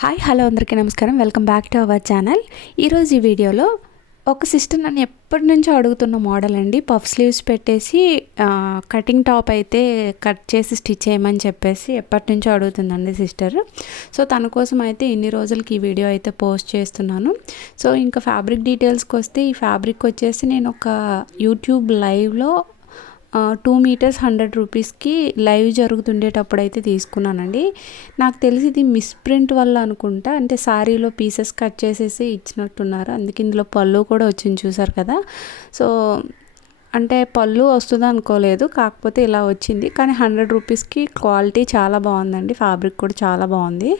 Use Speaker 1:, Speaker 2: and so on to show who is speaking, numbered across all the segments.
Speaker 1: hi hello అందరికీ నమస్కారం welcome back to our channel ఈరోజు ఈ వీడియోలో ఒక సిస్టర్ నన్ను ఎప్పటి నుంచో అడుగుతున్న మోడల్ అండి పఫ్ స్లీవ్స్ పెట్టేసి కటింగ్ టాప్ అయితే కట్ చేసి స్టిచ్ చేయమని చెప్పేసి ఎప్పటి నుంచో అడుగుతుందండి సిస్టర్ సో తన కోసం అయితే ఇన్ని రోజులకి ఈ వీడియో అయితే పోస్ట్ చేస్తున్నాను సో ఇంకా ఫ్యాబ్రిక్ డీటెయిల్స్కి వస్తే ఈ ఫ్యాబ్రిక్ వచ్చేసి నేను ఒక యూట్యూబ్ లైవ్లో టూ మీటర్స్ హండ్రెడ్ రూపీస్కి లైవ్ జరుగుతుండేటప్పుడు అయితే తీసుకున్నానండి నాకు తెలిసి ఇది మిస్ప్రింట్ వల్ల అనుకుంటా అంటే శారీలో పీసెస్ కట్ చేసేసి ఇచ్చినట్టున్నారు అందుకే ఇందులో పళ్ళు కూడా వచ్చింది చూసారు కదా సో అంటే పళ్ళు వస్తుంది అనుకోలేదు కాకపోతే ఇలా వచ్చింది కానీ హండ్రెడ్ రూపీస్కి క్వాలిటీ చాలా బాగుందండి ఫ్యాబ్రిక్ కూడా చాలా బాగుంది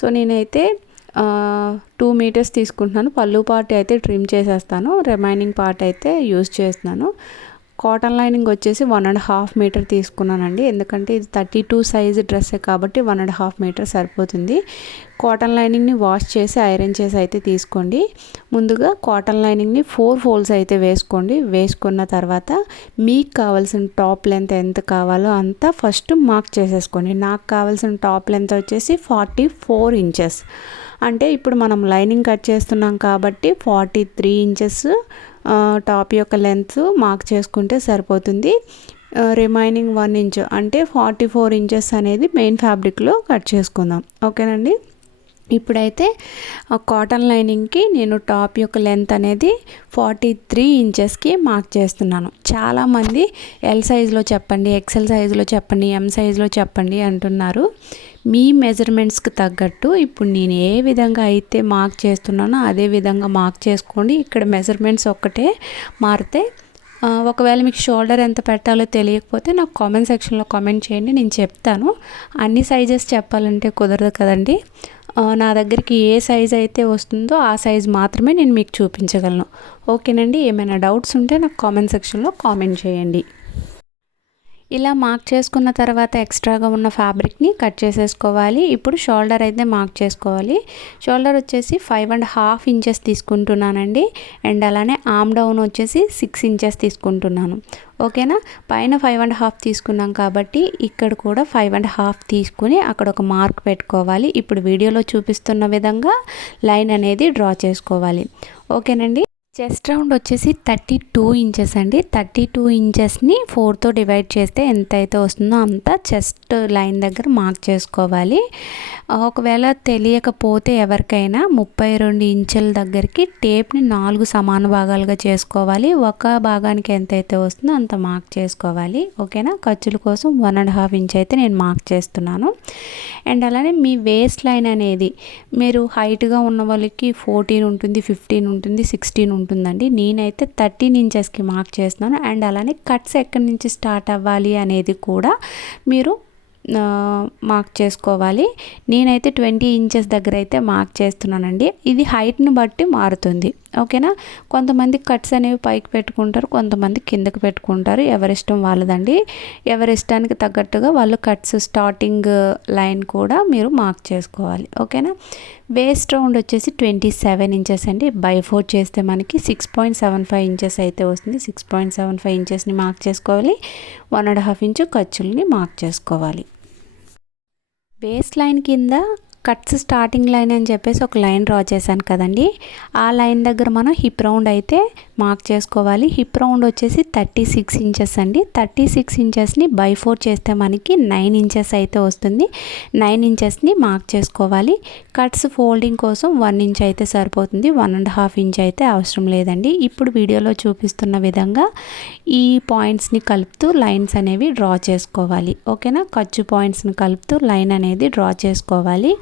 Speaker 1: సో నేనైతే టూ మీటర్స్ తీసుకుంటున్నాను పళ్ళు పార్ట్ అయితే ట్రిమ్ చేసేస్తాను రిమైనింగ్ పార్ట్ అయితే యూజ్ చేస్తున్నాను కాటన్ లైనింగ్ వచ్చేసి వన్ అండ్ హాఫ్ మీటర్ తీసుకున్నానండి ఎందుకంటే ఇది థర్టీ టూ సైజ్ డ్రెస్సే కాబట్టి వన్ అండ్ హాఫ్ మీటర్ సరిపోతుంది కాటన్ లైనింగ్ని వాష్ చేసి ఐరన్ చేసి అయితే తీసుకోండి ముందుగా కాటన్ లైనింగ్ని ఫోర్ ఫోల్డ్స్ అయితే వేసుకోండి వేసుకున్న తర్వాత మీకు కావాల్సిన టాప్ లెంత్ ఎంత కావాలో అంతా ఫస్ట్ మార్క్ చేసేసుకోండి నాకు కావాల్సిన టాప్ లెంత్ వచ్చేసి ఫార్టీ ఫోర్ ఇంచెస్ అంటే ఇప్పుడు మనం లైనింగ్ కట్ చేస్తున్నాం కాబట్టి ఫార్టీ త్రీ ఇంచెస్ టాప్ యొక్క లెంత్ మార్క్ చేసుకుంటే సరిపోతుంది రిమైనింగ్ వన్ ఇంచ్ అంటే ఫార్టీ ఫోర్ ఇంచెస్ అనేది మెయిన్ ఫ్యాబ్రిక్లో కట్ చేసుకుందాం ఓకేనండి ఇప్పుడైతే కాటన్ లైనింగ్కి నేను టాప్ యొక్క లెంత్ అనేది ఫార్టీ త్రీ ఇంచెస్కి మార్క్ చేస్తున్నాను చాలామంది ఎల్ సైజులో చెప్పండి ఎక్సెల్ సైజులో చెప్పండి ఎం సైజులో చెప్పండి అంటున్నారు మీ మెజర్మెంట్స్కి తగ్గట్టు ఇప్పుడు నేను ఏ విధంగా అయితే మార్క్ చేస్తున్నానో అదే విధంగా మార్క్ చేసుకోండి ఇక్కడ మెజర్మెంట్స్ ఒక్కటే మారితే ఒకవేళ మీకు షోల్డర్ ఎంత పెట్టాలో తెలియకపోతే నాకు కామెంట్ సెక్షన్లో కామెంట్ చేయండి నేను చెప్తాను అన్ని సైజెస్ చెప్పాలంటే కుదరదు కదండి నా దగ్గరికి ఏ సైజ్ అయితే వస్తుందో ఆ సైజ్ మాత్రమే నేను మీకు చూపించగలను ఓకేనండి ఏమైనా డౌట్స్ ఉంటే నాకు కామెంట్ సెక్షన్లో కామెంట్ చేయండి ఇలా మార్క్ చేసుకున్న తర్వాత ఎక్స్ట్రాగా ఉన్న ఫ్యాబ్రిక్ని కట్ చేసేసుకోవాలి ఇప్పుడు షోల్డర్ అయితే మార్క్ చేసుకోవాలి షోల్డర్ వచ్చేసి ఫైవ్ అండ్ హాఫ్ ఇంచెస్ తీసుకుంటున్నానండి అండ్ అలానే ఆమ్ డౌన్ వచ్చేసి సిక్స్ ఇంచెస్ తీసుకుంటున్నాను ఓకేనా పైన ఫైవ్ అండ్ హాఫ్ తీసుకున్నాం కాబట్టి ఇక్కడ కూడా ఫైవ్ అండ్ హాఫ్ తీసుకుని అక్కడ ఒక మార్క్ పెట్టుకోవాలి ఇప్పుడు వీడియోలో చూపిస్తున్న విధంగా లైన్ అనేది డ్రా చేసుకోవాలి ఓకేనండి చెస్ట్ రౌండ్ వచ్చేసి థర్టీ టూ ఇంచెస్ అండి థర్టీ టూ ఇంచెస్ని ఫోర్తో డివైడ్ చేస్తే ఎంత అయితే వస్తుందో అంత చెస్ట్ లైన్ దగ్గర మార్క్ చేసుకోవాలి ఒకవేళ తెలియకపోతే ఎవరికైనా ముప్పై రెండు ఇంచుల దగ్గరికి టేప్ని నాలుగు సమాన భాగాలుగా చేసుకోవాలి ఒక భాగానికి ఎంత అయితే వస్తుందో అంత మార్క్ చేసుకోవాలి ఓకేనా ఖర్చుల కోసం వన్ అండ్ హాఫ్ ఇంచ్ అయితే నేను మార్క్ చేస్తున్నాను అండ్ అలానే మీ వేస్ట్ లైన్ అనేది మీరు హైట్గా ఉన్న వాళ్ళకి ఫోర్టీన్ ఉంటుంది ఫిఫ్టీన్ ఉంటుంది సిక్స్టీన్ ఉంటుంది ఉంటుందండి నేనైతే థర్టీన్ ఇంచెస్కి మార్క్ చేస్తున్నాను అండ్ అలానే కట్స్ ఎక్కడి నుంచి స్టార్ట్ అవ్వాలి అనేది కూడా మీరు మార్క్ చేసుకోవాలి నేనైతే ట్వంటీ ఇంచెస్ దగ్గర అయితే మార్క్ చేస్తున్నానండి ఇది హైట్ని బట్టి మారుతుంది ఓకేనా కొంతమంది కట్స్ అనేవి పైకి పెట్టుకుంటారు కొంతమంది కిందకి పెట్టుకుంటారు ఎవరిష్టం వాళ్ళదండి ఎవరిష్టానికి తగ్గట్టుగా వాళ్ళు కట్స్ స్టార్టింగ్ లైన్ కూడా మీరు మార్క్ చేసుకోవాలి ఓకేనా వేస్ట్ రౌండ్ వచ్చేసి ట్వంటీ సెవెన్ ఇంచెస్ అండి బై ఫోర్ చేస్తే మనకి six point seven five inches అయితే వస్తుంది సిక్స్ పాయింట్ సెవెన్ ఫైవ్ ఇంచెస్ని మార్క్ చేసుకోవాలి వన్ అండ్ హాఫ్ ఇంచు ఖర్చుల్ని మార్క్ చేసుకోవాలి బేస్ లైన్ కింద కట్స్ స్టార్టింగ్ లైన్ అని చెప్పేసి ఒక లైన్ డ్రా చేశాను కదండి ఆ లైన్ దగ్గర మనం హిప్ రౌండ్ అయితే మార్క్ చేసుకోవాలి హిప్ రౌండ్ వచ్చేసి థర్టీ సిక్స్ ఇంచెస్ అండి థర్టీ సిక్స్ ఇంచెస్ని బై ఫోర్ చేస్తే మనకి నైన్ ఇంచెస్ అయితే వస్తుంది నైన్ ఇంచెస్ని మార్క్ చేసుకోవాలి కట్స్ ఫోల్డింగ్ కోసం వన్ ఇంచ్ అయితే సరిపోతుంది వన్ అండ్ హాఫ్ ఇంచ్ అయితే అవసరం లేదండి ఇప్పుడు వీడియోలో చూపిస్తున్న విధంగా ఈ పాయింట్స్ని కలుపుతూ లైన్స్ అనేవి డ్రా చేసుకోవాలి ఓకేనా ఖర్చు పాయింట్స్ని కలుపుతూ లైన్ అనేది డ్రా చేసుకోవాలి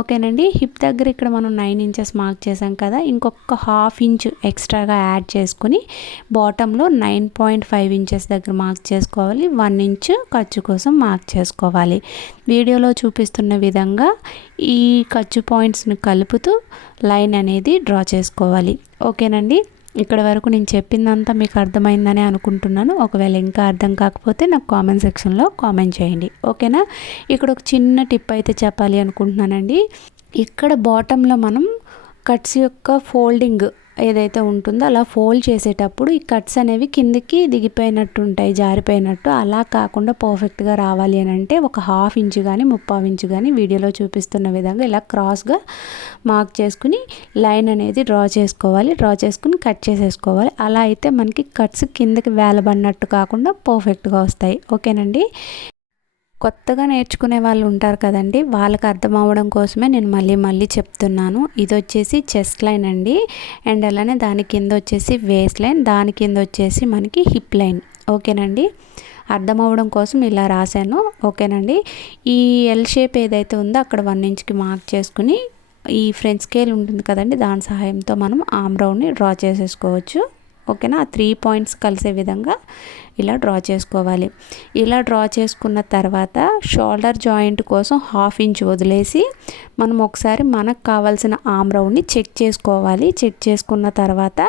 Speaker 1: ఓకేనండి హిప్ దగ్గర ఇక్కడ మనం నైన్ ఇంచెస్ మార్క్ చేసాం కదా ఇంకొక హాఫ్ ఇంచ్ ఎక్స్ట్రాగా యాడ్ చేసుకుని బాటంలో నైన్ పాయింట్ ఫైవ్ ఇంచెస్ దగ్గర మార్క్ చేసుకోవాలి వన్ ఇంచ్ ఖర్చు కోసం మార్క్ చేసుకోవాలి వీడియోలో చూపిస్తున్న విధంగా ఈ ఖర్చు పాయింట్స్ని కలుపుతూ లైన్ అనేది డ్రా చేసుకోవాలి ఓకేనండి ఇక్కడ వరకు నేను చెప్పిందంతా మీకు అర్థమైందని అనుకుంటున్నాను ఒకవేళ ఇంకా అర్థం కాకపోతే నాకు కామెంట్ సెక్షన్లో కామెంట్ చేయండి ఓకేనా ఇక్కడ ఒక చిన్న టిప్ అయితే చెప్పాలి అనుకుంటున్నానండి ఇక్కడ బాటంలో మనం కట్స్ యొక్క ఫోల్డింగ్ ఏదైతే ఉంటుందో అలా ఫోల్డ్ చేసేటప్పుడు ఈ కట్స్ అనేవి కిందకి దిగిపోయినట్టు ఉంటాయి జారిపోయినట్టు అలా కాకుండా పర్ఫెక్ట్గా రావాలి అని అంటే ఒక హాఫ్ ఇంచు కానీ ముప్పావు ఇంచు కానీ వీడియోలో చూపిస్తున్న విధంగా ఇలా క్రాస్గా మార్క్ చేసుకుని లైన్ అనేది డ్రా చేసుకోవాలి డ్రా చేసుకుని కట్ చేసేసుకోవాలి అలా అయితే మనకి కట్స్ కిందకి వేలబడినట్టు కాకుండా పర్ఫెక్ట్గా వస్తాయి ఓకేనండి కొత్తగా నేర్చుకునే వాళ్ళు ఉంటారు కదండి వాళ్ళకి అర్థం అవ్వడం కోసమే నేను మళ్ళీ మళ్ళీ చెప్తున్నాను ఇది వచ్చేసి చెస్ట్ లైన్ అండి అండ్ అలానే దాని కింద వచ్చేసి వేస్ట్ లైన్ దాని కింద వచ్చేసి మనకి హిప్ లైన్ ఓకేనండి అర్థం అవ్వడం కోసం ఇలా రాశాను ఓకేనండి ఈ ఎల్ షేప్ ఏదైతే ఉందో అక్కడ వన్ ఇంచ్కి మార్క్ చేసుకుని ఈ ఫ్రెంచ్ స్కేల్ ఉంటుంది కదండి దాని సహాయంతో మనం ఆమ్ రౌండ్ని డ్రా చేసేసుకోవచ్చు ఓకేనా ఆ త్రీ పాయింట్స్ కలిసే విధంగా ఇలా డ్రా చేసుకోవాలి ఇలా డ్రా చేసుకున్న తర్వాత షోల్డర్ జాయింట్ కోసం హాఫ్ ఇంచ్ వదిలేసి మనం ఒకసారి మనకు కావాల్సిన ఆమ్ రౌండ్ని చెక్ చేసుకోవాలి చెక్ చేసుకున్న తర్వాత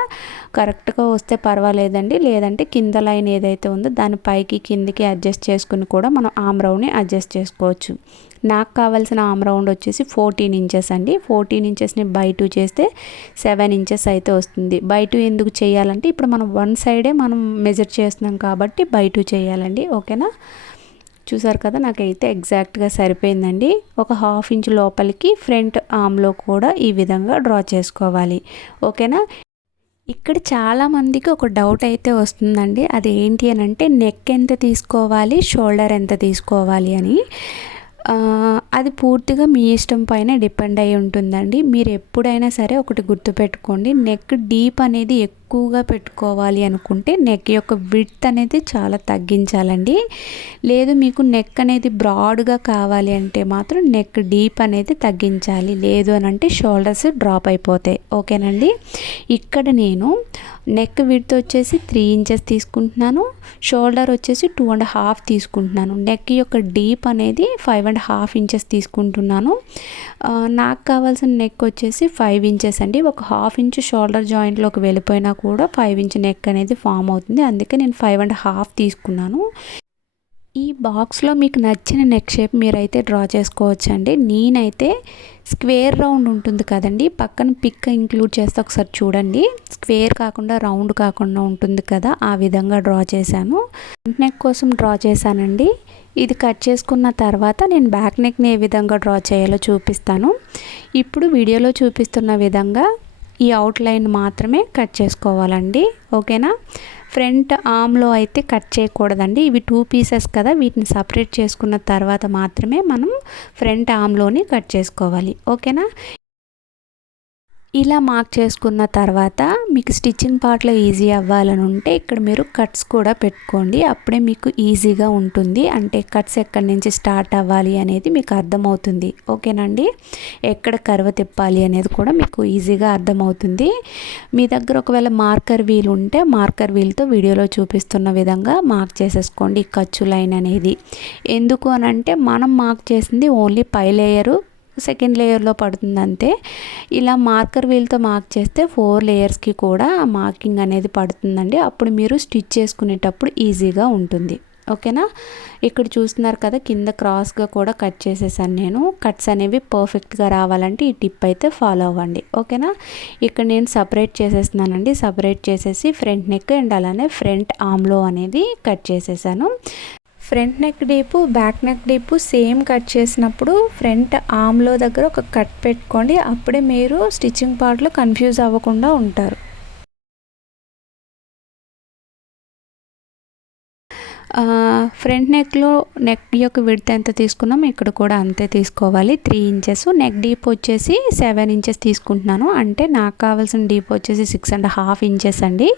Speaker 1: కరెక్ట్గా వస్తే పర్వాలేదండి లేదంటే కింద లైన్ ఏదైతే ఉందో దాని పైకి కిందికి అడ్జస్ట్ చేసుకుని కూడా మనం ఆమ్ రౌండ్ని అడ్జస్ట్ చేసుకోవచ్చు నాకు కావాల్సిన ఆమ్ రౌండ్ వచ్చేసి ఫోర్టీన్ ఇంచెస్ అండి ఫోర్టీన్ ఇంచెస్ని బై టూ చేస్తే సెవెన్ ఇంచెస్ అయితే వస్తుంది బై టూ ఎందుకు చేయాలంటే ఇప్పుడు మనం వన్ సైడే మనం మెజర్ చేస్తున్నాం కాబట్టి బై టూ చేయాలండి ఓకేనా చూసారు కదా నాకైతే ఎగ్జాక్ట్గా సరిపోయిందండి ఒక హాఫ్ ఇంచ్ లోపలికి ఫ్రంట్ ఆమ్లో కూడా ఈ విధంగా డ్రా చేసుకోవాలి ఓకేనా ఇక్కడ చాలామందికి ఒక డౌట్ అయితే వస్తుందండి అది ఏంటి అని అంటే నెక్ ఎంత తీసుకోవాలి షోల్డర్ ఎంత తీసుకోవాలి అని అది పూర్తిగా మీ ఇష్టం పైన డిపెండ్ అయి ఉంటుందండి మీరు ఎప్పుడైనా సరే ఒకటి గుర్తుపెట్టుకోండి నెక్ డీప్ అనేది ఎక్కువ ఎక్కువగా పెట్టుకోవాలి అనుకుంటే నెక్ యొక్క విడ్త్ అనేది చాలా తగ్గించాలండి లేదు మీకు నెక్ అనేది బ్రాడ్గా కావాలి అంటే మాత్రం నెక్ డీప్ అనేది తగ్గించాలి లేదు అని అంటే షోల్డర్స్ డ్రాప్ అయిపోతాయి ఓకేనండి ఇక్కడ నేను నెక్ విడ్త్ వచ్చేసి త్రీ ఇంచెస్ తీసుకుంటున్నాను షోల్డర్ వచ్చేసి టూ అండ్ హాఫ్ తీసుకుంటున్నాను నెక్ యొక్క డీప్ అనేది ఫైవ్ అండ్ హాఫ్ ఇంచెస్ తీసుకుంటున్నాను నాకు కావాల్సిన నెక్ వచ్చేసి ఫైవ్ ఇంచెస్ అండి ఒక హాఫ్ ఇంచ్ షోల్డర్ జాయింట్లోకి వెళ్ళిపోయినా కూడా ఫైవ్ ఇంచ్ నెక్ అనేది ఫామ్ అవుతుంది అందుకే నేను ఫైవ్ అండ్ హాఫ్ తీసుకున్నాను ఈ బాక్స్లో మీకు నచ్చిన నెక్ షేప్ మీరైతే డ్రా చేసుకోవచ్చు అండి నేనైతే స్క్వేర్ రౌండ్ ఉంటుంది కదండి పక్కన పిక్ ఇంక్లూడ్ చేస్తే ఒకసారి చూడండి స్క్వేర్ కాకుండా రౌండ్ కాకుండా ఉంటుంది కదా ఆ విధంగా డ్రా చేశాను నెక్ కోసం డ్రా చేశానండి ఇది కట్ చేసుకున్న తర్వాత నేను బ్యాక్ నెక్ని ఏ విధంగా డ్రా చేయాలో చూపిస్తాను ఇప్పుడు వీడియోలో చూపిస్తున్న విధంగా ఈ అవుట్ లైన్ మాత్రమే కట్ చేసుకోవాలండి ఓకేనా ఫ్రంట్ ఆమ్లో అయితే కట్ చేయకూడదండి ఇవి టూ పీసెస్ కదా వీటిని సపరేట్ చేసుకున్న తర్వాత మాత్రమే మనం ఫ్రంట్ ఆమ్లోని కట్ చేసుకోవాలి ఓకేనా ఇలా మార్క్ చేసుకున్న తర్వాత మీకు స్టిచ్చింగ్ పార్ట్లో ఈజీ అవ్వాలని ఉంటే ఇక్కడ మీరు కట్స్ కూడా పెట్టుకోండి అప్పుడే మీకు ఈజీగా ఉంటుంది అంటే కట్స్ ఎక్కడి నుంచి స్టార్ట్ అవ్వాలి అనేది మీకు అర్థమవుతుంది ఓకేనండి ఎక్కడ కర్వ తిప్పాలి అనేది కూడా మీకు ఈజీగా అర్థమవుతుంది మీ దగ్గర ఒకవేళ మార్కర్ వీల్ ఉంటే మార్కర్ వీల్తో వీడియోలో చూపిస్తున్న విధంగా మార్క్ చేసేసుకోండి ఖర్చు లైన్ అనేది ఎందుకు అనంటే మనం మార్క్ చేసింది ఓన్లీ పై లేయరు సెకండ్ లేయర్లో పడుతుంది అంతే ఇలా మార్కర్ వీల్తో మార్క్ చేస్తే ఫోర్ లేయర్స్కి కూడా మార్కింగ్ అనేది పడుతుందండి అప్పుడు మీరు స్టిచ్ చేసుకునేటప్పుడు ఈజీగా ఉంటుంది ఓకేనా ఇక్కడ చూస్తున్నారు కదా కింద క్రాస్గా కూడా కట్ చేసేసాను నేను కట్స్ అనేవి పర్ఫెక్ట్గా రావాలంటే ఈ టిప్ అయితే ఫాలో అవ్వండి ఓకేనా ఇక్కడ నేను సపరేట్ చేసేస్తున్నానండి సపరేట్ చేసేసి ఫ్రంట్ నెక్ అండ్ అలానే ఫ్రంట్ ఆమ్లో అనేది కట్ చేసేసాను front neck deep back neck deep same cut చేసినప్పుడు ఫ్రంట్ ఆమ్లో దగ్గర ఒక కట్ పెట్టుకోండి అప్పుడే మీరు స్టిచ్చింగ్ పార్ట్లో కన్ఫ్యూజ్ అవ్వకుండా ఉంటారు ఫ్రంట్ నెక్లో నెక్ యొక్క విడత ఎంత తీసుకున్నాము ఇక్కడ కూడా అంతే తీసుకోవాలి త్రీ ఇంచెస్ నెక్ డీప్ వచ్చేసి సెవెన్ ఇంచెస్ తీసుకుంటున్నాను అంటే నాకు కావాల్సిన డీప్ వచ్చేసి సిక్స్ అండ్ హాఫ్ ఇంచెస్ అండి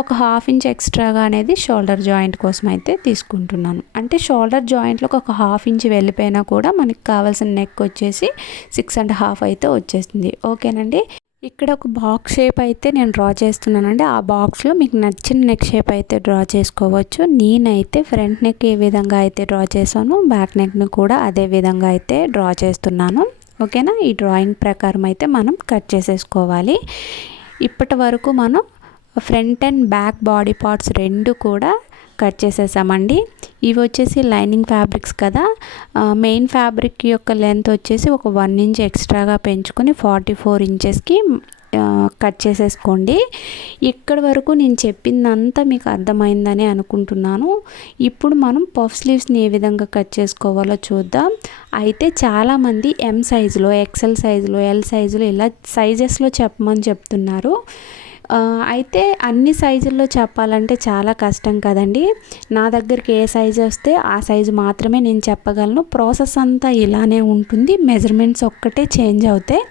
Speaker 1: ఒక హాఫ్ ఇంచ్ ఎక్స్ట్రాగా అనేది షోల్డర్ జాయింట్ కోసం అయితే తీసుకుంటున్నాను అంటే షోల్డర్ జాయింట్లోకి ఒక హాఫ్ ఇంచ్ వెళ్ళిపోయినా కూడా మనకి కావాల్సిన నెక్ వచ్చేసి సిక్స్ అండ్ హాఫ్ అయితే వచ్చేసింది ఓకేనండి ఇక్కడ ఒక బాక్స్ షేప్ అయితే నేను డ్రా చేస్తున్నానండి ఆ బాక్స్లో మీకు నచ్చిన నెక్ షేప్ అయితే డ్రా చేసుకోవచ్చు నేనైతే ఫ్రంట్ నెక్ ఏ విధంగా అయితే డ్రా చేశాను బ్యాక్ నెక్ని కూడా అదే విధంగా అయితే డ్రా చేస్తున్నాను ఓకేనా ఈ డ్రాయింగ్ ప్రకారం అయితే మనం కట్ చేసేసుకోవాలి ఇప్పటి వరకు మనం front and back body parts రెండు కూడా కట్ చేసేసామండి ఇవి వచ్చేసి లైనింగ్ ఫ్యాబ్రిక్స్ కదా మెయిన్ ఫ్యాబ్రిక్ యొక్క లెంత్ వచ్చేసి ఒక వన్ ఇంచ్ ఎక్స్ట్రాగా పెంచుకొని ఫార్టీ ఫోర్ ఇంచెస్కి కట్ చేసేసుకోండి ఇక్కడ వరకు నేను చెప్పిందంతా మీకు అర్థమైందని అనుకుంటున్నాను ఇప్పుడు మనం పఫ్ స్లీవ్స్ని ఏ విధంగా కట్ చేసుకోవాలో చూద్దాం అయితే చాలామంది ఎం సైజులో ఎక్సెల్ సైజులో ఎల్ సైజులో ఇలా సైజెస్లో చెప్పమని చెప్తున్నారు అయితే అన్ని సైజుల్లో చెప్పాలంటే చాలా కష్టం కదండి నా దగ్గరికి ఏ సైజు వస్తే ఆ సైజు మాత్రమే నేను చెప్పగలను ప్రాసెస్ అంతా ఇలానే ఉంటుంది మెజర్మెంట్స్ ఒక్కటే చేంజ్ అవుతాయి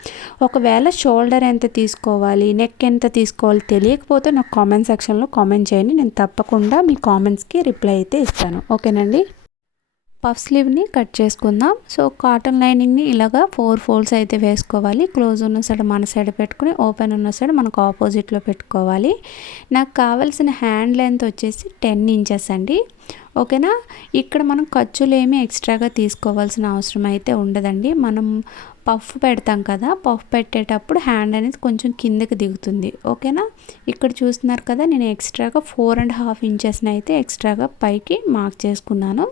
Speaker 1: ఒకవేళ షోల్డర్ ఎంత తీసుకోవాలి నెక్ ఎంత తీసుకోవాలి తెలియకపోతే నాకు కామెంట్ సెక్షన్లో కామెంట్ చేయండి నేను తప్పకుండా మీ కామెంట్స్కి రిప్లై అయితే ఇస్తాను ఓకేనండి పఫ్ స్లీవ్ని కట్ చేసుకుందాం సో కాటన్ లైనింగ్ని ఇలాగా ఫోర్ ఫోల్డ్స్ అయితే వేసుకోవాలి క్లోజ్ ఉన్న సైడ్ మన సైడ్ పెట్టుకుని ఓపెన్ ఉన్న సైడ్ మనకు ఆపోజిట్లో పెట్టుకోవాలి నాకు కావాల్సిన హ్యాండ్ లెంత్ వచ్చేసి టెన్ ఇంచెస్ అండి ఓకేనా ఇక్కడ మనం ఖర్చులు ఏమి ఎక్స్ట్రాగా తీసుకోవాల్సిన అవసరం అయితే ఉండదండి మనం పఫ్ పెడతాం కదా పఫ్ పెట్టేటప్పుడు హ్యాండ్ అనేది కొంచెం కిందకి దిగుతుంది ఓకేనా ఇక్కడ చూస్తున్నారు కదా నేను ఎక్స్ట్రాగా ఫోర్ అండ్ హాఫ్ ఇంచెస్ని అయితే ఎక్స్ట్రాగా పైకి మార్క్ చేసుకున్నాను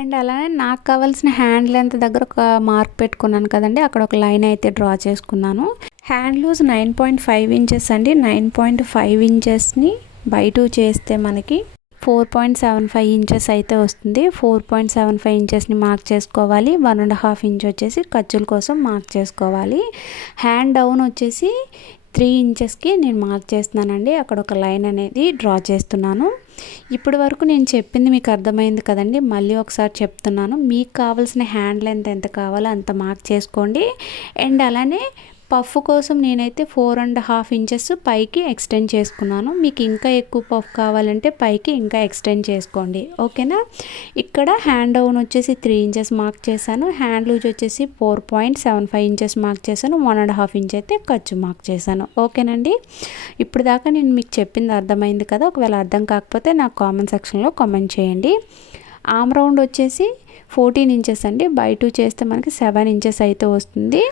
Speaker 1: అండ్ అలానే నాకు కావాల్సిన హ్యాండ్ లెంత్ దగ్గర ఒక మార్క్ పెట్టుకున్నాను కదండి అక్కడ ఒక లైన్ అయితే డ్రా చేసుకున్నాను hand loose nine point five inches అండి నైన్ పాయింట్ ఫైవ్ ఇంచెస్ని బై టూ చేస్తే మనకి four point seven five inches అయితే వస్తుంది ఫోర్ పాయింట్ సెవెన్ ఫైవ్ ఇంచెస్ని మార్క్ చేసుకోవాలి వన్ అండ్ హాఫ్ ఇంచ్ వచ్చేసి ఖర్చుల కోసం మార్క్ చేసుకోవాలి హ్యాండ్ డౌన్ వచ్చేసి త్రీ ఇంచెస్కి నేను మార్క్ చేస్తున్నానండి అక్కడ ఒక లైన్ అనేది డ్రా చేస్తున్నాను ఇప్పటి వరకు నేను చెప్పింది మీకు అర్థమైంది కదండి మళ్ళీ ఒకసారి చెప్తున్నాను మీకు కావాల్సిన హ్యాండ్ లెంత్ ఎంత కావాలో అంత మార్క్ చేసుకోండి అండ్ అలానే పఫ్ కోసం నేనైతే ఫోర్ అండ్ హాఫ్ ఇంచెస్ పైకి ఎక్స్టెండ్ చేసుకున్నాను మీకు ఇంకా ఎక్కువ పఫ్ కావాలంటే పైకి ఇంకా ఎక్స్టెండ్ చేసుకోండి ఓకేనా ఇక్కడ హ్యాండ్ ఓన్ వచ్చేసి త్రీ ఇంచెస్ మార్క్ చేశాను హ్యాండ్ లూజ్ వచ్చేసి four point seven five inches mark చేశాను వన్ అండ్ హాఫ్ ఇంచ్ అయితే ఖర్చు మార్క్ చేశాను ఓకేనండి ఇప్పుడు దాకా నేను మీకు చెప్పింది అర్థమైంది కదా ఒకవేళ అర్థం కాకపోతే నాకు కామెంట్ సెక్షన్లో కామెంట్ చేయండి ఆమ్ రౌండ్ వచ్చేసి ఫోర్టీన్ ఇంచెస్ అండి బై టూ చేస్తే మనకి సెవెన్ ఇంచెస్ అయితే వస్తుంది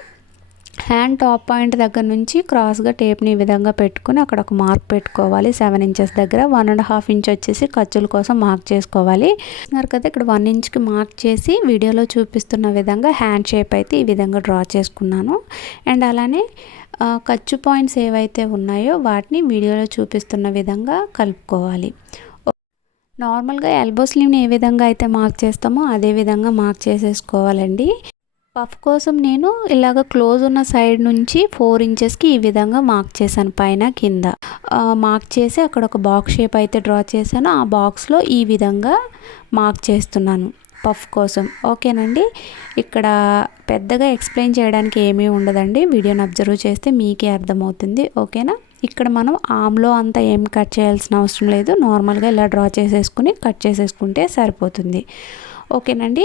Speaker 1: హ్యాండ్ టాప్ పాయింట్ దగ్గర నుంచి క్రాస్గా టేప్ని ఈ విధంగా పెట్టుకుని అక్కడ ఒక మార్క్ పెట్టుకోవాలి సెవెన్ ఇంచెస్ దగ్గర వన్ అండ్ హాఫ్ ఇంచ్ వచ్చేసి ఖర్చుల కోసం మార్క్ చేసుకోవాలి కదా ఇక్కడ వన్ ఇంచ్కి మార్క్ చేసి వీడియోలో చూపిస్తున్న విధంగా హ్యాండ్ షేప్ అయితే ఈ విధంగా డ్రా చేసుకున్నాను అండ్ అలానే ఖర్చు పాయింట్స్ ఏవైతే ఉన్నాయో వాటిని వీడియోలో చూపిస్తున్న విధంగా కలుపుకోవాలి నార్మల్గా ఎల్బో స్లీవ్ని ఏ విధంగా అయితే మార్క్ చేస్తామో అదే విధంగా మార్క్ చేసేసుకోవాలండి పఫ్ కోసం నేను ఇలాగ క్లోజ్ ఉన్న సైడ్ నుంచి ఫోర్ ఇంచెస్కి ఈ విధంగా మార్క్ చేశాను పైన కింద మార్క్ చేసి అక్కడ ఒక బాక్స్ షేప్ అయితే డ్రా చేశాను ఆ బాక్స్లో ఈ విధంగా మార్క్ చేస్తున్నాను పఫ్ కోసం ఓకేనండి ఇక్కడ పెద్దగా ఎక్స్ప్లెయిన్ చేయడానికి ఏమీ ఉండదండి వీడియోని అబ్జర్వ్ చేస్తే మీకే అర్థమవుతుంది ఓకేనా ఇక్కడ మనం ఆమ్లో అంతా ఏం కట్ చేయాల్సిన అవసరం లేదు నార్మల్గా ఇలా డ్రా చేసేసుకుని కట్ చేసేసుకుంటే సరిపోతుంది ఓకేనండి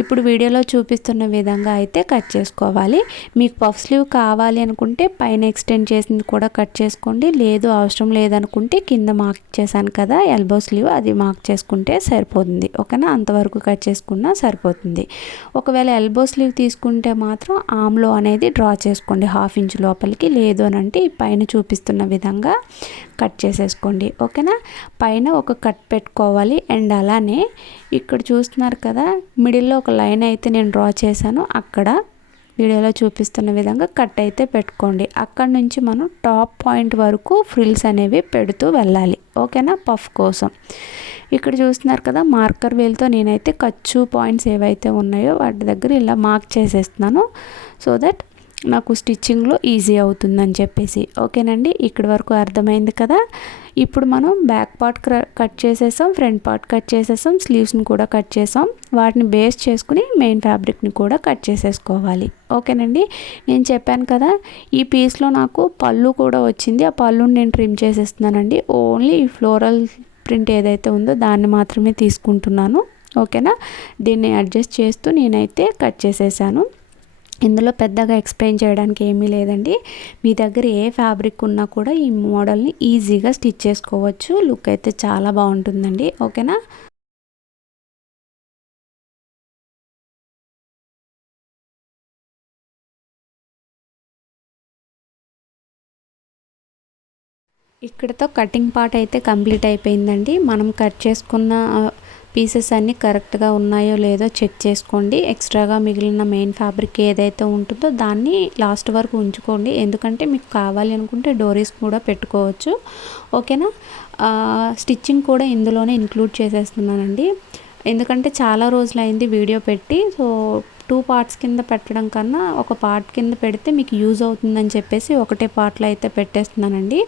Speaker 1: ఇప్పుడు వీడియోలో చూపిస్తున్న విధంగా అయితే కట్ చేసుకోవాలి మీకు పఫ్ స్లీవ్ కావాలి అనుకుంటే పైన ఎక్స్టెండ్ చేసింది కూడా కట్ చేసుకోండి లేదు అవసరం లేదనుకుంటే కింద మార్క్ చేశాను కదా ఎల్బో స్లీవ్ అది మార్క్ చేసుకుంటే సరిపోతుంది ఓకేనా అంతవరకు కట్ చేసుకున్నా సరిపోతుంది ఒకవేళ ఎల్బో స్లీవ్ తీసుకుంటే మాత్రం ఆమ్లో అనేది డ్రా చేసుకోండి హాఫ్ ఇంచ్ లోపలికి లేదు అని అంటే పైన చూపిస్తున్న విధంగా కట్ చేసేసుకోండి ఓకేనా పైన ఒక కట్ పెట్టుకోవాలి అండ్ అలానే ఇక్కడ చూస్తున్నారు కదా మిడిల్లో ఒక లైన్ అయితే నేను డ్రా చేశాను అక్కడ వీడియోలో చూపిస్తున్న విధంగా కట్ అయితే పెట్టుకోండి అక్కడ నుంచి మనం టాప్ పాయింట్ వరకు ఫ్రిల్స్ అనేవి పెడుతూ వెళ్ళాలి ఓకేనా పఫ్ కోసం ఇక్కడ చూస్తున్నారు కదా మార్కర్ వేలుతో నేనైతే ఖర్చు పాయింట్స్ ఏవైతే ఉన్నాయో వాటి దగ్గర ఇలా మార్క్ చేసేస్తున్నాను సో దట్ నాకు స్టిచ్చింగ్లో ఈజీ అవుతుందని చెప్పేసి ఓకేనండి ఇక్కడి వరకు అర్థమైంది కదా ఇప్పుడు మనం బ్యాక్ పార్ట్ కట్ చేసేసాం ఫ్రంట్ పార్ట్ కట్ చేసేసాం స్లీవ్స్ని కూడా కట్ చేసాం వాటిని బేస్ చేసుకుని మెయిన్ ఫ్యాబ్రిక్ని కూడా కట్ చేసేసుకోవాలి ఓకేనండి నేను చెప్పాను కదా ఈ పీస్లో నాకు పళ్ళు కూడా వచ్చింది ఆ పళ్ళుని నేను ట్రిమ్ చేసేస్తున్నానండి ఓన్లీ ఈ ఫ్లోరల్ ప్రింట్ ఏదైతే ఉందో దాన్ని మాత్రమే తీసుకుంటున్నాను ఓకేనా దీన్ని అడ్జస్ట్ చేస్తూ నేనైతే కట్ చేసేసాను ఇందులో పెద్దగా ఎక్స్ప్లెయిన్ చేయడానికి ఏమీ లేదండి మీ దగ్గర ఏ ఫ్యాబ్రిక్ ఉన్నా కూడా ఈ మోడల్ని ఈజీగా స్టిచ్ చేసుకోవచ్చు లుక్ అయితే చాలా బాగుంటుందండి ఓకేనా ఇక్కడతో కటింగ్ పార్ట్ అయితే కంప్లీట్ అయిపోయిందండి మనం కట్ చేసుకున్న పీసెస్ అన్నీ కరెక్ట్గా ఉన్నాయో లేదో చెక్ చేసుకోండి ఎక్స్ట్రాగా మిగిలిన మెయిన్ ఫ్యాబ్రిక్ ఏదైతే ఉంటుందో దాన్ని లాస్ట్ వరకు ఉంచుకోండి ఎందుకంటే మీకు కావాలి అనుకుంటే డోరీస్ కూడా పెట్టుకోవచ్చు ఓకేనా స్టిచ్చింగ్ కూడా ఇందులోనే ఇంక్లూడ్ చేసేస్తున్నానండి ఎందుకంటే చాలా రోజులైంది వీడియో పెట్టి సో టూ పార్ట్స్ కింద పెట్టడం కన్నా ఒక పార్ట్ కింద పెడితే మీకు యూజ్ అవుతుందని చెప్పేసి ఒకటే పార్ట్లో అయితే పెట్టేస్తున్నానండి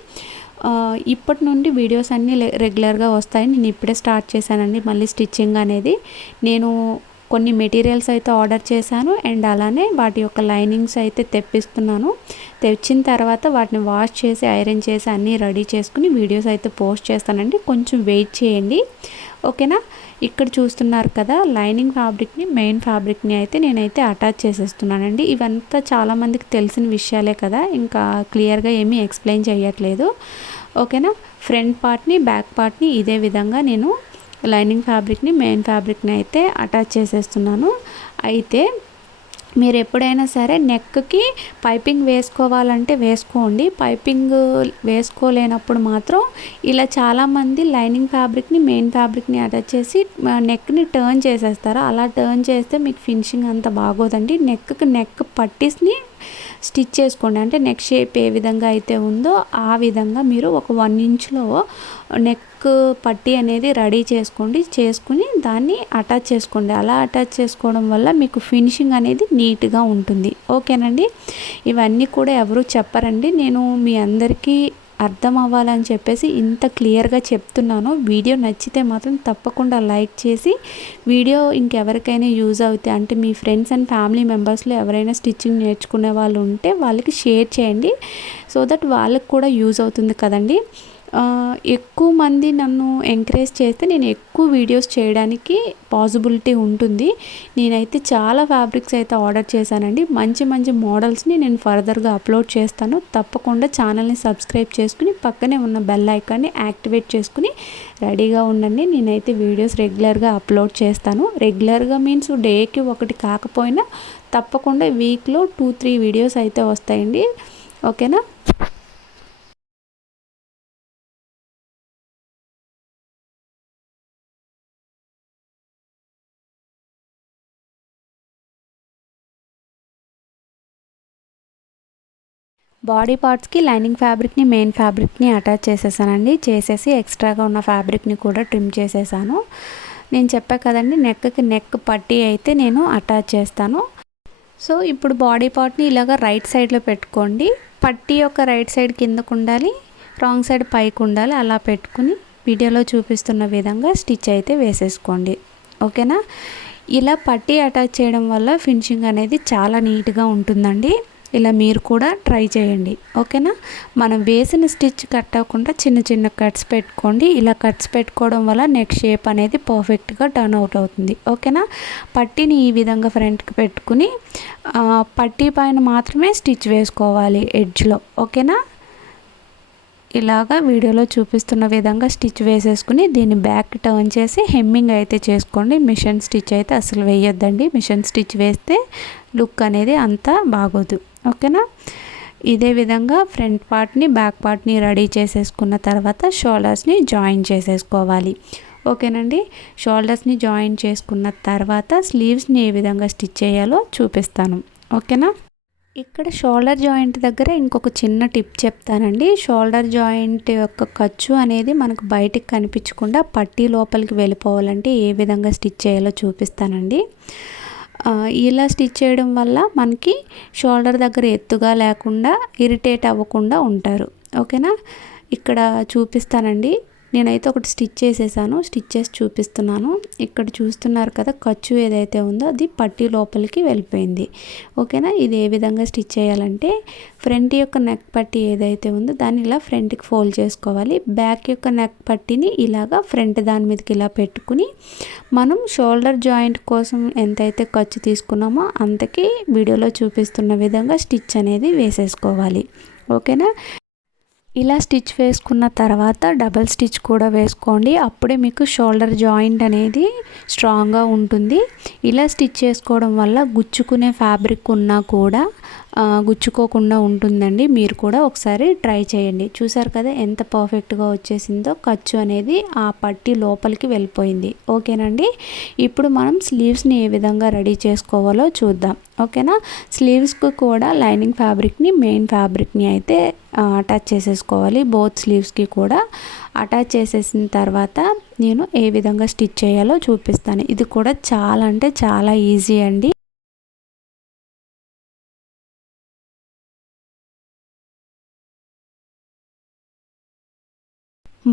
Speaker 1: ఇప్పటి నుండి వీడియోస్ అన్నీ రెగ్యులర్గా వస్తాయి నేను ఇప్పుడే స్టార్ట్ చేశానండి మళ్ళీ స్టిచ్చింగ్ అనేది నేను కొన్ని మెటీరియల్స్ అయితే ఆర్డర్ చేశాను అండ్ అలానే వాటి యొక్క లైనింగ్స్ అయితే తెప్పిస్తున్నాను తెచ్చిన తర్వాత వాటిని వాష్ చేసి ఐరన్ చేసి అన్నీ రెడీ చేసుకుని వీడియోస్ అయితే పోస్ట్ చేస్తానండి కొంచెం వెయిట్ చేయండి ఓకేనా ఇక్కడ చూస్తున్నారు కదా లైనింగ్ ఫ్యాబ్రిక్ని మెయిన్ ఫ్యాబ్రిక్ని అయితే నేనైతే అటాచ్ చేసేస్తున్నానండి ఇవంతా చాలామందికి తెలిసిన విషయాలే కదా ఇంకా క్లియర్గా ఏమీ ఎక్స్ప్లెయిన్ చేయట్లేదు ఓకేనా ఫ్రంట్ పార్ట్ని బ్యాక్ పార్ట్ని ఇదే విధంగా నేను లైనింగ్ ఫ్యాబ్రిక్ని మెయిన్ ఫ్యాబ్రిక్ని అయితే అటాచ్ చేసేస్తున్నాను అయితే మీరు ఎప్పుడైనా సరే నెక్కి పైపింగ్ వేసుకోవాలంటే వేసుకోండి పైపింగ్ వేసుకోలేనప్పుడు మాత్రం ఇలా చాలామంది లైనింగ్ ఫ్యాబ్రిక్ని మెయిన్ ఫ్యాబ్రిక్ని అటాచ్ చేసి నెక్ని టర్న్ చేసేస్తారు అలా టర్న్ చేస్తే మీకు ఫినిషింగ్ అంత బాగోదండి నెక్కి నెక్ పట్టిస్ని స్టిచ్ చేసుకోండి అంటే నెక్ షేప్ ఏ విధంగా అయితే ఉందో ఆ విధంగా మీరు ఒక వన్ ఇంచ్లో నెక్ పట్టి అనేది రెడీ చేసుకోండి చేసుకుని దాన్ని అటాచ్ చేసుకోండి అలా అటాచ్ చేసుకోవడం వల్ల మీకు ఫినిషింగ్ అనేది నీట్గా ఉంటుంది ఓకేనండి ఇవన్నీ కూడా ఎవరు చెప్పరండి నేను మీ అందరికీ అర్థం అవ్వాలని చెప్పేసి ఇంత క్లియర్గా చెప్తున్నాను వీడియో నచ్చితే మాత్రం తప్పకుండా లైక్ చేసి వీడియో ఇంకెవరికైనా యూజ్ అవుతాయి అంటే మీ ఫ్రెండ్స్ అండ్ ఫ్యామిలీ మెంబర్స్లో ఎవరైనా స్టిచ్చింగ్ నేర్చుకునే వాళ్ళు ఉంటే వాళ్ళకి షేర్ చేయండి సో దట్ వాళ్ళకి కూడా యూజ్ అవుతుంది కదండి ఎక్కువ మంది నన్ను ఎంకరేజ్ చేస్తే నేను ఎక్కువ వీడియోస్ చేయడానికి పాసిబిలిటీ ఉంటుంది నేనైతే చాలా ఫ్యాబ్రిక్స్ అయితే ఆర్డర్ చేశానండి మంచి మంచి మోడల్స్ని నేను ఫర్దర్గా అప్లోడ్ చేస్తాను తప్పకుండా ఛానల్ని సబ్స్క్రైబ్ చేసుకుని పక్కనే ఉన్న బెల్ ఐకాన్ని యాక్టివేట్ చేసుకుని రెడీగా ఉండండి నేనైతే వీడియోస్ రెగ్యులర్గా అప్లోడ్ చేస్తాను రెగ్యులర్గా మీన్స్ డేకి ఒకటి కాకపోయినా తప్పకుండా వీక్లో టూ త్రీ వీడియోస్ అయితే వస్తాయండి ఓకేనా బాడీ పార్ట్స్కి లైనింగ్ ఫ్యాబ్రిక్ని మెయిన్ ఫ్యాబ్రిక్ని అటాచ్ చేసేసానండి చేసేసి ఎక్స్ట్రాగా ఉన్న ఫ్యాబ్రిక్ని కూడా ట్రిమ్ చేసేసాను నేను చెప్పా కదండి నెక్కి నెక్ పట్టి అయితే నేను అటాచ్ చేస్తాను సో ఇప్పుడు బాడీ పార్ట్ని ఇలాగ రైట్ సైడ్లో పెట్టుకోండి పట్టి యొక్క రైట్ సైడ్ కిందకు ఉండాలి రాంగ్ సైడ్ పైకి ఉండాలి అలా పెట్టుకుని వీడియోలో చూపిస్తున్న విధంగా స్టిచ్ అయితే వేసేసుకోండి ఓకేనా ఇలా పట్టి అటాచ్ చేయడం వల్ల ఫినిషింగ్ అనేది చాలా నీట్గా ఉంటుందండి ఇలా మీరు కూడా ట్రై చేయండి ఓకేనా మనం వేసిన స్టిచ్ కట్ అవ్వకుండా చిన్న చిన్న కట్స్ పెట్టుకోండి ఇలా కట్స్ పెట్టుకోవడం వల్ల నెక్ షేప్ అనేది పర్ఫెక్ట్గా టర్న్ అవుట్ అవుతుంది ఓకేనా పట్టీని ఈ విధంగా ఫ్రంట్కి పెట్టుకుని పట్టీ పైన మాత్రమే స్టిచ్ వేసుకోవాలి ఎడ్జ్లో ఓకేనా ఇలాగా వీడియోలో చూపిస్తున్న విధంగా స్టిచ్ వేసేసుకుని దీన్ని బ్యాక్ టర్న్ చేసి హెమ్మింగ్ అయితే చేసుకోండి మిషన్ స్టిచ్ అయితే అసలు వేయొద్దండి మిషన్ స్టిచ్ వేస్తే లుక్ అనేది అంతా బాగోదు ఓకేనా ఇదే విధంగా ఫ్రంట్ పార్ట్ని బ్యాక్ పార్ట్ని రెడీ చేసేసుకున్న తర్వాత షోల్డర్స్ని జాయిన్ చేసేసుకోవాలి ఓకేనండి షోల్డర్స్ని జాయిన్ చేసుకున్న తర్వాత స్లీవ్స్ని ఏ విధంగా స్టిచ్ చేయాలో చూపిస్తాను ఓకేనా ఇక్కడ షోల్డర్ జాయింట్ దగ్గర ఇంకొక చిన్న టిప్ చెప్తానండి షోల్డర్ జాయింట్ యొక్క ఖర్చు అనేది మనకు బయటికి కనిపించకుండా పట్టి లోపలికి వెళ్ళిపోవాలంటే ఏ విధంగా స్టిచ్ చేయాలో చూపిస్తానండి ఇలా స్టిచ్ చేయడం వల్ల మనకి షోల్డర్ దగ్గర ఎత్తుగా లేకుండా ఇరిటేట్ అవ్వకుండా ఉంటారు ఓకేనా ఇక్కడ చూపిస్తానండి నేనైతే ఒకటి స్టిచ్ చేసేసాను స్టిచ్ చేసి చూపిస్తున్నాను ఇక్కడ చూస్తున్నారు కదా ఖర్చు ఏదైతే ఉందో అది పట్టి లోపలికి వెళ్ళిపోయింది ఓకేనా ఇది ఏ విధంగా స్టిచ్ చేయాలంటే ఫ్రంట్ యొక్క నెక్ పట్టి ఏదైతే ఉందో దాన్ని ఇలా ఫ్రంట్కి ఫోల్డ్ చేసుకోవాలి బ్యాక్ యొక్క నెక్ పట్టిని ఇలాగా ఫ్రంట్ దాని మీదకి ఇలా పెట్టుకుని మనం షోల్డర్ జాయింట్ కోసం ఎంతైతే ఖర్చు తీసుకున్నామో అంతకి వీడియోలో చూపిస్తున్న విధంగా స్టిచ్ అనేది వేసేసుకోవాలి ఓకేనా ఇలా స్టిచ్ వేసుకున్న తర్వాత డబల్ స్టిచ్ కూడా వేసుకోండి అప్పుడే మీకు షోల్డర్ జాయింట్ అనేది స్ట్రాంగ్గా ఉంటుంది ఇలా స్టిచ్ చేసుకోవడం వల్ల గుచ్చుకునే ఫ్యాబ్రిక్ ఉన్నా కూడా గుచ్చుకోకుండా ఉంటుందండి మీరు కూడా ఒకసారి ట్రై చేయండి చూసారు కదా ఎంత పర్ఫెక్ట్గా వచ్చేసిందో ఖర్చు అనేది ఆ పట్టి లోపలికి వెళ్ళిపోయింది ఓకేనండి ఇప్పుడు మనం స్లీవ్స్ని ఏ విధంగా రెడీ చేసుకోవాలో చూద్దాం ఓకేనా స్లీవ్స్కి కూడా లైనింగ్ ఫ్యాబ్రిక్ని మెయిన్ ఫ్యాబ్రిక్ని అయితే అటాచ్ చేసేసుకోవాలి బోత్ స్లీవ్స్కి కూడా అటాచ్ చేసేసిన తర్వాత నేను ఏ విధంగా స్టిచ్ చేయాలో చూపిస్తాను ఇది కూడా చాలా అంటే చాలా ఈజీ అండి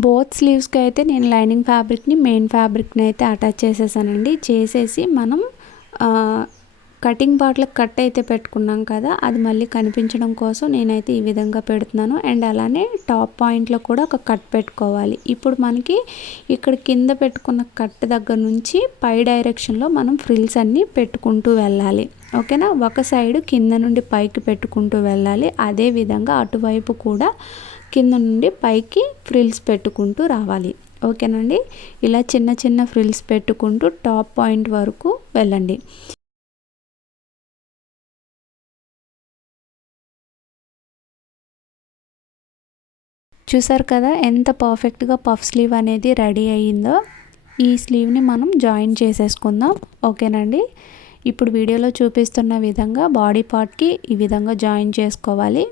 Speaker 1: బోత్ స్లీవ్స్కి అయితే నేను లైనింగ్ ఫ్యాబ్రిక్ని మెయిన్ ఫ్యాబ్రిక్ని అయితే అటాచ్ చేసేసానండి చేసేసి మనం కటింగ్ పార్ట్లకు కట్ అయితే పెట్టుకున్నాం కదా అది మళ్ళీ కనిపించడం కోసం నేనైతే ఈ విధంగా పెడుతున్నాను అండ్ అలానే టాప్ పాయింట్లో కూడా ఒక కట్ పెట్టుకోవాలి ఇప్పుడు మనకి ఇక్కడ కింద పెట్టుకున్న కట్ దగ్గర నుంచి పై డైరెక్షన్లో మనం ఫ్రిల్స్ అన్నీ పెట్టుకుంటూ వెళ్ళాలి ఓకేనా ఒక సైడ్ కింద నుండి పైకి పెట్టుకుంటూ వెళ్ళాలి అదేవిధంగా అటువైపు కూడా కింద నుండి పైకి ఫ్రిల్స్ పెట్టుకుంటూ రావాలి ఓకేనండి ఇలా చిన్న చిన్న ఫ్రిల్స్ పెట్టుకుంటూ టాప్ పాయింట్ వరకు వెళ్ళండి చూసారు కదా ఎంత పర్ఫెక్ట్గా పఫ్ స్లీవ్ అనేది రెడీ అయ్యిందో ఈ స్లీవ్ని మనం జాయిన్ చేసేసుకుందాం ఓకేనండి ఇప్పుడు వీడియోలో చూపిస్తున్న విధంగా బాడీ పార్ట్కి ఈ విధంగా జాయిన్ చేసుకోవాలి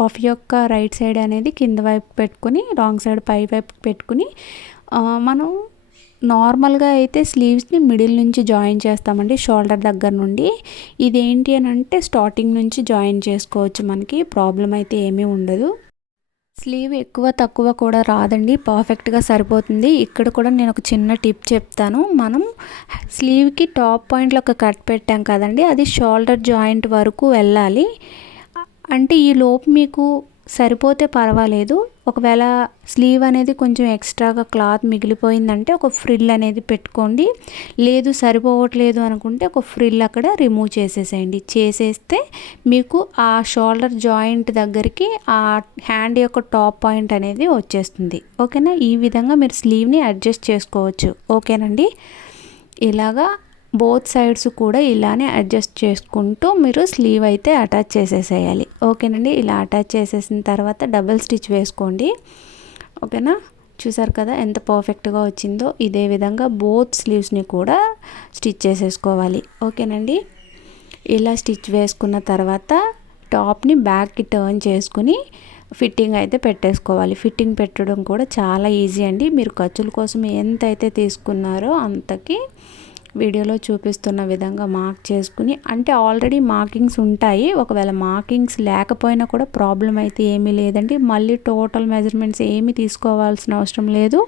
Speaker 1: పఫ్ యొక్క రైట్ సైడ్ అనేది కింద వైపు పెట్టుకుని రాంగ్ సైడ్ పై వైపు పెట్టుకుని మనం నార్మల్గా అయితే స్లీవ్స్ని మిడిల్ నుంచి జాయిన్ చేస్తామండి షోల్డర్ దగ్గర నుండి ఇదేంటి అని అంటే స్టార్టింగ్ నుంచి జాయిన్ చేసుకోవచ్చు మనకి ప్రాబ్లం అయితే ఏమీ ఉండదు స్లీవ్ ఎక్కువ తక్కువ కూడా రాదండి పర్ఫెక్ట్గా సరిపోతుంది ఇక్కడ కూడా నేను ఒక చిన్న టిప్ చెప్తాను మనం స్లీవ్కి టాప్ పాయింట్లో ఒక కట్ పెట్టాం కదండి అది షోల్డర్ జాయింట్ వరకు వెళ్ళాలి అంటే ఈ లోపు మీకు సరిపోతే పర్వాలేదు ఒకవేళ స్లీవ్ అనేది కొంచెం ఎక్స్ట్రాగా క్లాత్ మిగిలిపోయిందంటే ఒక ఫ్రిల్ అనేది పెట్టుకోండి లేదు సరిపోవట్లేదు అనుకుంటే ఒక ఫ్రిల్ అక్కడ రిమూవ్ చేసేసేయండి చేసేస్తే మీకు ఆ షోల్డర్ జాయింట్ దగ్గరికి ఆ హ్యాండ్ యొక్క టాప్ పాయింట్ అనేది వచ్చేస్తుంది ఓకేనా ఈ విధంగా మీరు స్లీవ్ని అడ్జస్ట్ చేసుకోవచ్చు ఓకేనండి ఇలాగా బోత్ సైడ్స్ కూడా ఇలానే అడ్జస్ట్ చేసుకుంటూ మీరు స్లీవ్ అయితే అటాచ్ చేసేసేయాలి ఓకేనండి ఇలా అటాచ్ చేసేసిన తర్వాత డబల్ స్టిచ్ వేసుకోండి ఓకేనా చూసారు కదా ఎంత పర్ఫెక్ట్గా వచ్చిందో ఇదే విధంగా బోత్ స్లీవ్స్ని కూడా స్టిచ్ చేసేసుకోవాలి ఓకేనండి ఇలా స్టిచ్ వేసుకున్న తర్వాత టాప్ని బ్యాక్కి టర్న్ చేసుకుని ఫిట్టింగ్ అయితే పెట్టేసుకోవాలి ఫిట్టింగ్ పెట్టడం కూడా చాలా ఈజీ అండి మీరు ఖర్చుల కోసం ఎంత అయితే తీసుకున్నారో అంతకి వీడియోలో చూపిస్తున్న విధంగా మార్క్ చేసుకుని అంటే ఆల్రెడీ మార్కింగ్స్ ఉంటాయి ఒకవేళ మార్కింగ్స్ లేకపోయినా కూడా ప్రాబ్లం అయితే ఏమీ లేదండి మళ్ళీ టోటల్ మెజర్మెంట్స్ ఏమీ తీసుకోవాల్సిన అవసరం లేదు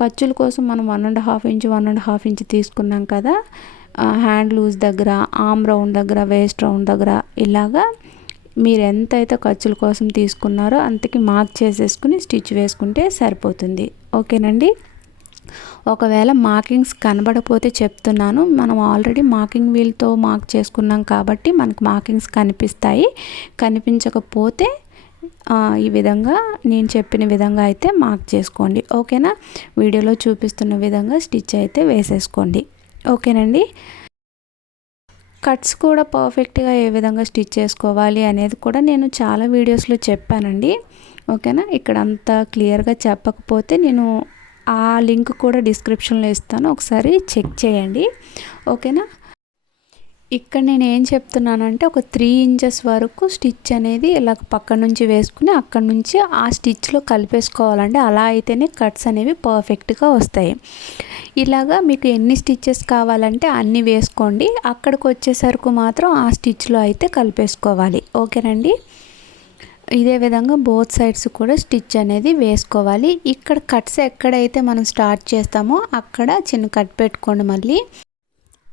Speaker 1: ఖర్చుల కోసం మనం one and half inch one and half inch తీసుకున్నాం కదా హ్యాండ్ లూజ్ దగ్గర ఆమ్ రౌండ్ దగ్గర వేస్ట్ రౌండ్ దగ్గర ఇలాగా మీరు ఎంత అయితే ఖర్చుల కోసం తీసుకున్నారో అంతకి మార్క్ చేసేసుకుని స్టిచ్ వేసుకుంటే సరిపోతుంది ఓకేనండి ఒకవేళ మార్కింగ్స్ కనబడపోతే చెప్తున్నాను మనం ఆల్రెడీ మార్కింగ్ వీల్తో మార్క్ చేసుకున్నాం కాబట్టి మనకు మార్కింగ్స్ కనిపిస్తాయి కనిపించకపోతే ఈ విధంగా నేను చెప్పిన విధంగా అయితే మార్క్ చేసుకోండి ఓకేనా వీడియోలో చూపిస్తున్న విధంగా స్టిచ్ అయితే వేసేసుకోండి ఓకేనండి కట్స్ కూడా పర్ఫెక్ట్గా ఏ విధంగా స్టిచ్ చేసుకోవాలి అనేది కూడా నేను చాలా వీడియోస్లో చెప్పానండి ఓకేనా ఇక్కడ అంత క్లియర్గా చెప్పకపోతే నేను ఆ లింక్ కూడా డిస్క్రిప్షన్లో ఇస్తాను ఒకసారి చెక్ చేయండి ఓకేనా ఇక్కడ నేను ఏం చెప్తున్నానంటే ఒక త్రీ ఇంచెస్ వరకు స్టిచ్ అనేది ఇలా పక్కన నుంచి వేసుకుని అక్కడ నుంచి ఆ స్టిచ్లో కలిపేసుకోవాలండి అలా అయితేనే కట్స్ అనేవి పర్ఫెక్ట్గా వస్తాయి ఇలాగా మీకు ఎన్ని స్టిచ్చెస్ కావాలంటే అన్ని వేసుకోండి అక్కడికి వచ్చేసరికి మాత్రం ఆ స్టిచ్లో అయితే కలిపేసుకోవాలి ఓకేనండి ఇదే విధంగా బోత్ సైడ్స్ కూడా స్టిచ్ అనేది వేసుకోవాలి ఇక్కడ కట్స్ ఎక్కడైతే మనం స్టార్ట్ చేస్తామో అక్కడ చిన్న కట్ పెట్టుకోండి మళ్ళీ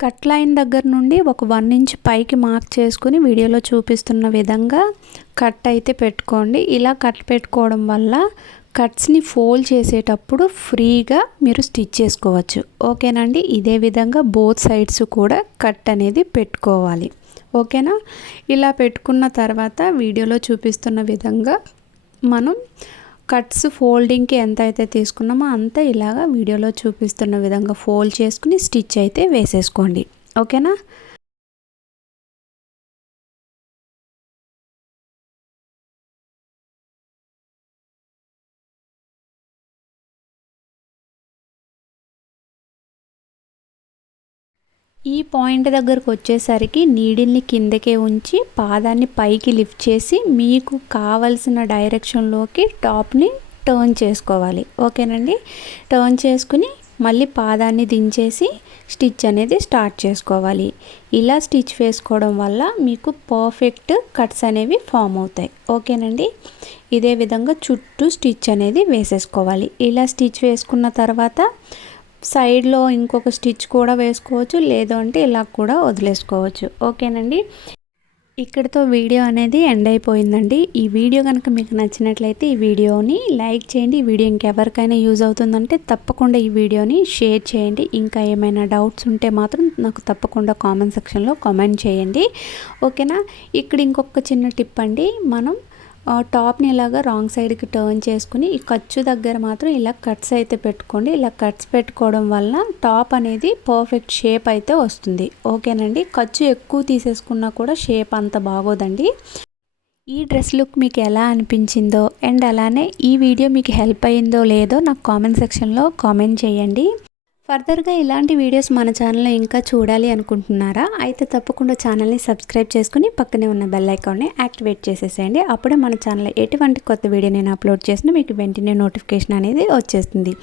Speaker 1: కట్ లైన్ దగ్గర నుండి ఒక వన్ ఇంచ్ పైకి మార్క్ చేసుకుని వీడియోలో చూపిస్తున్న విధంగా కట్ అయితే పెట్టుకోండి ఇలా కట్ పెట్టుకోవడం వల్ల కట్స్ని ఫోల్డ్ చేసేటప్పుడు ఫ్రీగా మీరు స్టిచ్ చేసుకోవచ్చు ఓకేనండి ఇదే విధంగా బోత్ సైడ్స్ కూడా కట్ అనేది పెట్టుకోవాలి ఓకేనా ఇలా పెట్టుకున్న తర్వాత వీడియోలో చూపిస్తున్న విధంగా మనం కట్స్ ఫోల్డింగ్కి ఎంత అయితే తీసుకున్నామో అంత ఇలాగా వీడియోలో చూపిస్తున్న విధంగా ఫోల్డ్ చేసుకుని స్టిచ్ అయితే వేసేసుకోండి ఓకేనా ఈ పాయింట్ దగ్గరకు వచ్చేసరికి నీడిల్ని కిందకే ఉంచి పాదాన్ని పైకి లిఫ్ట్ చేసి మీకు కావలసిన డైరెక్షన్లోకి టాప్ని టర్న్ చేసుకోవాలి ఓకేనండి టర్న్ చేసుకుని మళ్ళీ పాదాన్ని దించేసి స్టిచ్ అనేది స్టార్ట్ చేసుకోవాలి ఇలా స్టిచ్ వేసుకోవడం వల్ల మీకు పర్ఫెక్ట్ కట్స్ అనేవి ఫామ్ అవుతాయి ఓకేనండి ఇదే విధంగా చుట్టూ స్టిచ్ అనేది వేసేసుకోవాలి ఇలా స్టిచ్ వేసుకున్న తర్వాత సైడ్లో ఇంకొక స్టిచ్ కూడా వేసుకోవచ్చు లేదు అంటే ఇలా కూడా వదిలేసుకోవచ్చు ఓకేనండి ఇక్కడితో వీడియో అనేది ఎండ్ అయిపోయిందండి ఈ వీడియో కనుక మీకు నచ్చినట్లయితే ఈ వీడియోని లైక్ చేయండి ఈ వీడియో ఇంకెవరికైనా యూజ్ అవుతుందంటే తప్పకుండా ఈ వీడియోని షేర్ చేయండి ఇంకా ఏమైనా డౌట్స్ ఉంటే మాత్రం నాకు తప్పకుండా కామెంట్ సెక్షన్లో కామెంట్ చేయండి ఓకేనా ఇక్కడ ఇంకొక చిన్న టిప్ అండి మనం టాప్ని ఇలాగ రాంగ్ సైడ్కి టర్న్ చేసుకుని ఈ ఖర్చు దగ్గర మాత్రం ఇలా కట్స్ అయితే పెట్టుకోండి ఇలా కట్స్ పెట్టుకోవడం వల్ల టాప్ అనేది పర్ఫెక్ట్ షేప్ అయితే వస్తుంది ఓకేనండి ఖర్చు ఎక్కువ తీసేసుకున్నా కూడా షేప్ అంత బాగోదండి ఈ డ్రెస్ లుక్ మీకు ఎలా అనిపించిందో అండ్ అలానే ఈ వీడియో మీకు హెల్ప్ అయ్యిందో లేదో నాకు కామెంట్ సెక్షన్లో కామెంట్ చేయండి ఫర్దర్గా ఇలాంటి వీడియోస్ మన ఛానల్లో ఇంకా చూడాలి అనుకుంటున్నారా అయితే తప్పకుండా ఛానల్ని సబ్స్క్రైబ్ చేసుకుని పక్కనే ఉన్న బెల్ ఐకాన్ని యాక్టివేట్ చేసేసేయండి అప్పుడే మన ఛానల్లో ఎటువంటి కొత్త వీడియో నేను అప్లోడ్ చేసినా మీకు వెంటనే నోటిఫికేషన్ అనేది వచ్చేస్తుంది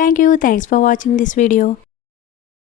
Speaker 1: thank you thanks for watching this video